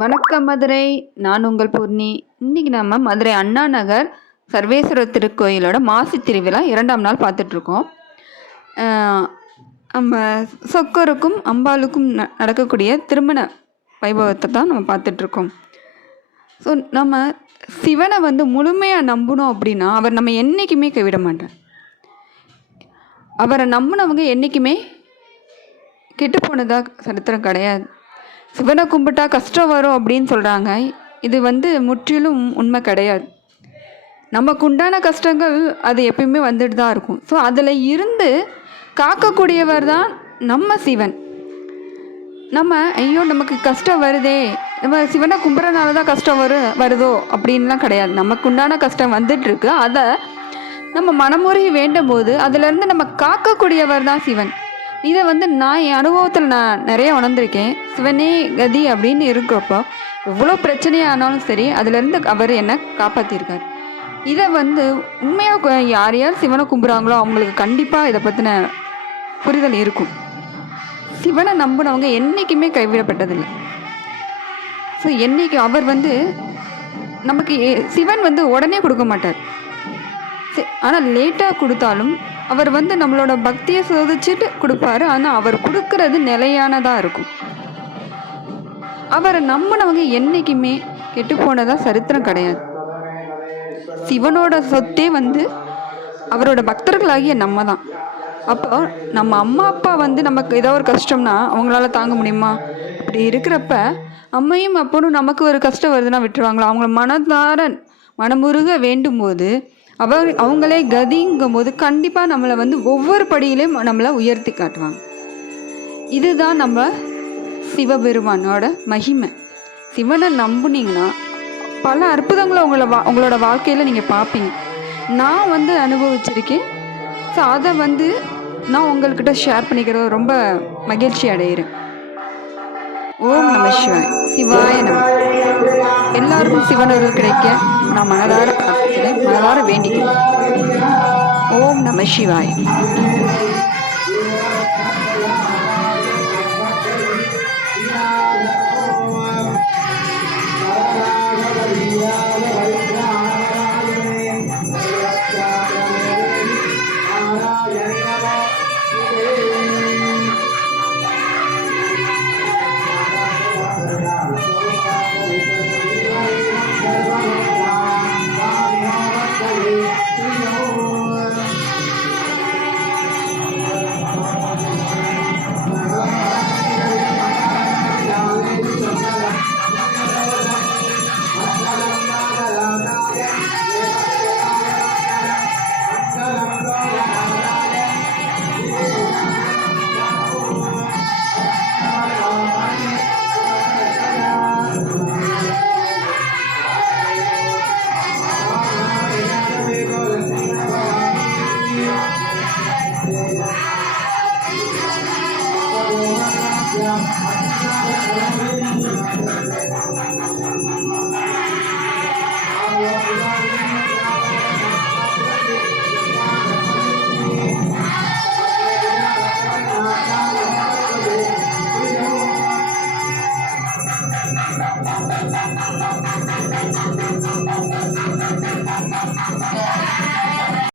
வணக்கம் மதுரை. நான் உங்கள் பூர்ணி. இன்னைக்கு நம்ம மதுரை அண்ணா நகர் சர்வேஸ்வரர் திருக்கோயிலோட மாசி திருவிழா 2ஆம் நாள் பார்த்துட்ருக்கோம். நம்ம சொக்கருக்கும் அம்பாளுக்கும் நடக்கக்கூடிய திருமண வைபவத்தை தான் நம்ம பார்த்துட்ருக்கோம். ஸோ நம்ம சிவனை முழுமையாக நம்பணும் அப்படின்னா அவர் நம்ம என்றைக்குமே கைவிட மாட்டார். அவரை நம்பினவங்க என்றைக்குமே கெட்டு போனதாக சரித்திரம் கிடையாது. சிவனை கும்பிட்டா கஷ்டம் வரும் அப்படின்னு சொல்கிறாங்க. இது முற்றிலும் உண்மை கிடையாது. நமக்கு உண்டான கஷ்டங்கள் அது எப்பயுமே வந்துட்டு தான் இருக்கும். ஸோ அதில் இருந்து காக்கக்கூடியவர் தான் நம்ம சிவன். நம்ம ஐயோ நமக்கு கஷ்டம் வருதே, நம்ம சிவனை கும்பிட்றனால தான் கஷ்டம் வருதோ அப்படின்லாம் கிடையாது. நமக்கு உண்டான கஷ்டம் வந்துட்டுருக்கு. அதை நம்ம மனமுறை வேண்டும் போது அதிலேருந்து நம்ம காக்கக்கூடியவர் தான் சிவன். இதை நான் என் அனுபவத்தில் நான் நிறைய உணர்ந்திருக்கேன். சிவனே கதி அப்படின்னு இருக்கிறப்போ எவ்வளோ பிரச்சனையானாலும் சரி அதிலேருந்து அவர் என்னை காப்பாற்றிருக்கார். இதை உண்மையாக யார் யார் சிவனை கும்பிட்றாங்களோ அவங்களுக்கு கண்டிப்பாக இதை பற்றின புரிதல் இருக்கும். சிவனை நம்பினவங்க என்றைக்குமே கைவிடப்பட்டதில்லை. ஸோ என்றைக்கு அவர் நமக்கு சிவன் உடனே கொடுக்க மாட்டார். ஆனால் லேட்டாக கொடுத்தாலும் அவர் நம்மளோட பக்தியை சோதிச்சுட்டு கொடுப்பாரு. ஆனால் அவர் கொடுக்கறது நிலையானதாக இருக்கும். அவரை நம்பினவங்க என்றைக்குமே கெட்டு போனதாக சரித்திரம் கிடையாது. சிவனோட சொத்தே அவரோட பக்தர்களாகிய நம்ம தான். அப்போ நம்ம அம்மா அப்பா நமக்கு ஏதோ ஒரு கஷ்டம்னா அவங்களால தாங்க முடியுமா? அப்படி இருக்கிறப்ப அம்மையும் அப்பனும் நமக்கு ஒரு கஷ்டம் வருதுன்னா விட்டுருவாங்களா? அவங்கள மனமுருக வேண்டும் போது அவங்களே கதிங்கும் போது கண்டிப்பாக நம்மளை ஒவ்வொரு படியிலையும் நம்மளை உயர்த்தி காட்டுவாங்க. இதுதான் நம்ம சிவபெருமானோட மகிமை. சிவனை நம்புனீங்கன்னா பல அற்புதங்களை உங்களோட வாழ்க்கையில் நீங்கள் பார்ப்பீங்க. நான் அனுபவிச்சிருக்கேன். ஸோ அதை நான் உங்கள்கிட்ட ஷேர் பண்ணிக்கிறது ரொம்ப மகிழ்ச்சி அடைகிறேன். ஓம் நம சிவாய். சிவாய நம. எல்லாருக்கும் சிவனர்கள் கிடைக்க நான் மனதார பிரார்த்திக்கிறேன், மனதார வேண்டிக்கிறேன். ஓம் நம சிவாய். Yeah.